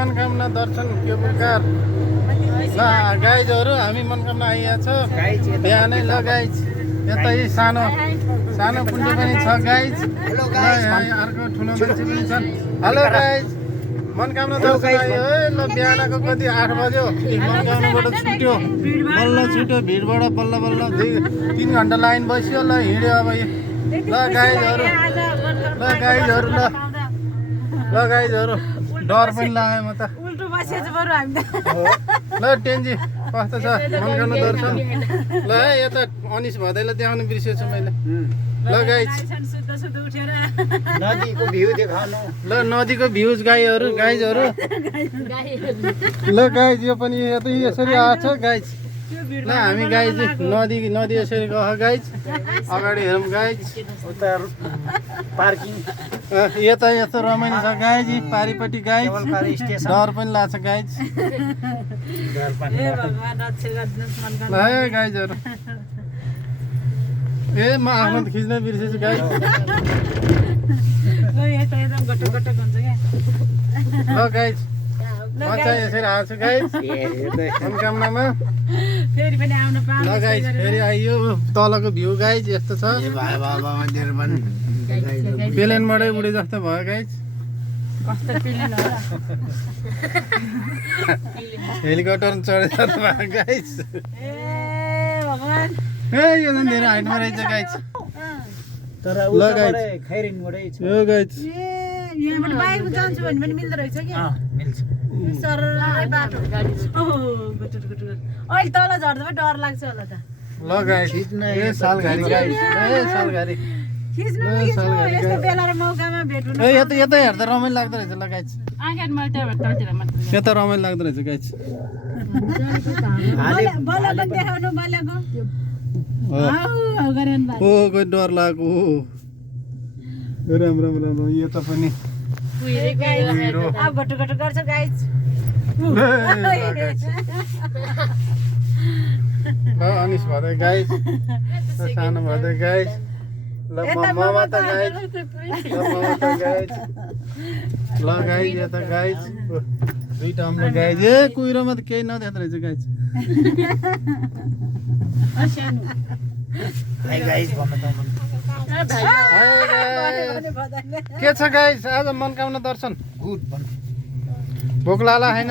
मनोकामना दर्शन केबुलकार ल गाइजहरू हामी मनोकामना आइएको छ बिहानै ल गाइज यतै सानो सानो पुण्य पनि छ गाइज अर्को ठुलो मान्छे पनि छन् हेलो गाइज मनोकामना दर्शन आयो है ल बिहानको कति 8 बज्यो मनोकामनाबाट छुट्यो बल्ल छुट्यो भिडबाट बल्ल बल्ल 3 घन्टा लाइन बस्यो ल हिँड्यो अब ल गाइजहरू ल गाइजहरू डर पनि लाग्यो म त ल टेन्जी कस्तो छ मनोकामना दर्शन ल यता अनिस भदैलाई देखाउनु बिर्सेछु मैले ल गाइज नदीको भ्यू देखाउनु ल नदीको भ्यूज गाइजहरू ल गाइज यो पनि यतै यसरी आएको छ गाइज ल हामी गाइज नदी यसरी गयो गाइज अगाडि हेरौँ गाइज उता पार्किङ यता यस्तो रमाइलो छ गाइज पारिपट्टि गाइज डर पनि लाग्छ गाइज ल है गाइजहरू ए म आफ्नो त खिच्न बिर्सेछु गाइज ल गाइज म चाहिँ यसरी आएको छु गाइज मनोकामनामा ल गाइज फेरि आइयो तलको भ्यू गाइज यस्तो छ प्लेनबाटै उडे जस्तो भयो गाइज हेलिकप्टर चढे जस्तो भयो गाइज ए यो झन् धेरै हाइटमा रहेछ गाइज तर ल गाइज खैरिनबाटै छ यो गाइज यहाँबाट बाहिर जान्छु भने पनि मिल्दो रहेछ कि मिल्छ सरलै बाटो अहिले तल झर्दा पनि डर लाग्छ होला त ल गाइज ए सालघारी गाइज ए सालघारी खिच्नु पनि खिच्नु यस्तो बेला र मौकामा भेट्नु ए यता हेर्दा रमाइलो लाग्दो रहेछ ल गाइज यता रमाइलो लाग्दो रहेछ गाइज बल्लको देखाउनु बल्लको ओ कोही डर लाग्यो राम राम राम यो त पनि अब घटो गर्छ गाइज ल अनिस भदै गाइज सानो भदै गाइज ल ममा त गाइज ल गाइज यता गाइज दुईटा हाम्रो गाइज ए कुहिरोमा त केही नदेख्दो रहेछ गाइज के छ गाइज आज मनोकामना दर्शन भोक लाला होइन